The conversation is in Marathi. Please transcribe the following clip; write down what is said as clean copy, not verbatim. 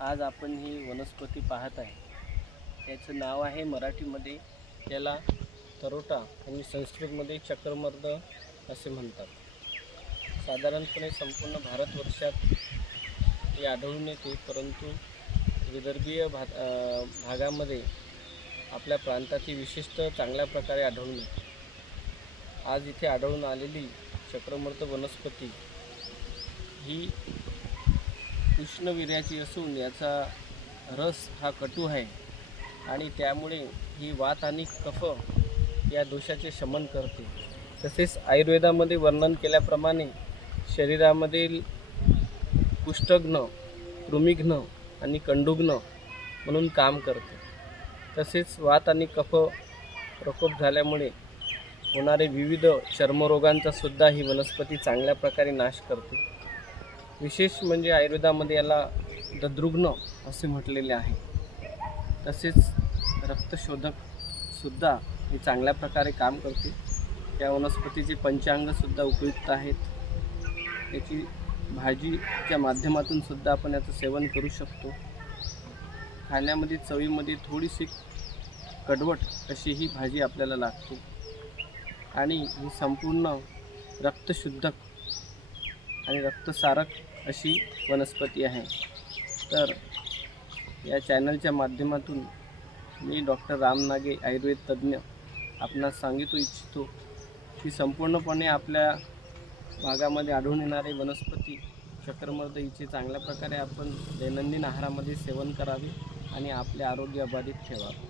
आज आपण ही वनस्पती पाहत आहे, त्याचं नाव आहे मराठीमध्ये त्याला तरोटा आणि संस्कृतमध्ये चक्रमर्द असे म्हणतात. साधारणपणे संपूर्ण भारतवर्षात हे आढळून येते, परंतु विदर्भीय भागामध्ये आपल्या प्रांतात ही विशिष्ट चांगल्या प्रकारे आढळून येते. आज इथे आढळून आलेली चक्रमर्द वनस्पती ही उष्णवीर्याची असून याचा रस हा कटू आहे आणि त्यामुळे ही वात आणि कफ या दोषाचे शमन करते. तसेच आयुर्वेदामध्ये वर्णन केल्याप्रमाणे शरीरामधील कुष्ठघ्न, कृमिघ्न आणि कंडुघ्न म्हणून काम करते. तसेच वात आणि कफ प्रकोप झाल्यामुळे होणारे विविध चर्मरोगांचा सुद्धा ही वनस्पती चांगल्या प्रकारे नाश करते. विशेष म्हणजे आयुर्वेदामध्ये याला दद्रुघ्न असे म्हटलेले आहे. तसेच रक्तशोधकसुद्धा हे चांगल्या प्रकारे काम करते. या वनस्पतीचे पंचांगसुद्धा उपयुक्त आहेत. याची भाजीच्या माध्यमातून सुद्धा आपण याचं सेवन करू शकतो. खाण्यामध्ये चवीमध्ये थोडीशी कडवट अशी ही भाजी आपल्याला लागते आणि ही संपूर्ण रक्तशुद्धक आणि रक्तसारक अशी वनस्पती आहे. तर या चॅनलच्या माध्यमातून मी डॉक्टर राम नागे आयुर्वेद तज्ज्ञ आपणास सांगितू इच्छितो की संपूर्णपणे आपल्या भागामध्ये आढळून येणारे वनस्पती चक्रमर्द हिचे चांगल्या प्रकारे आपण दैनंदिन आहारामध्ये सेवन करावे आणि आपले आरोग्य अबाधित ठेवावे.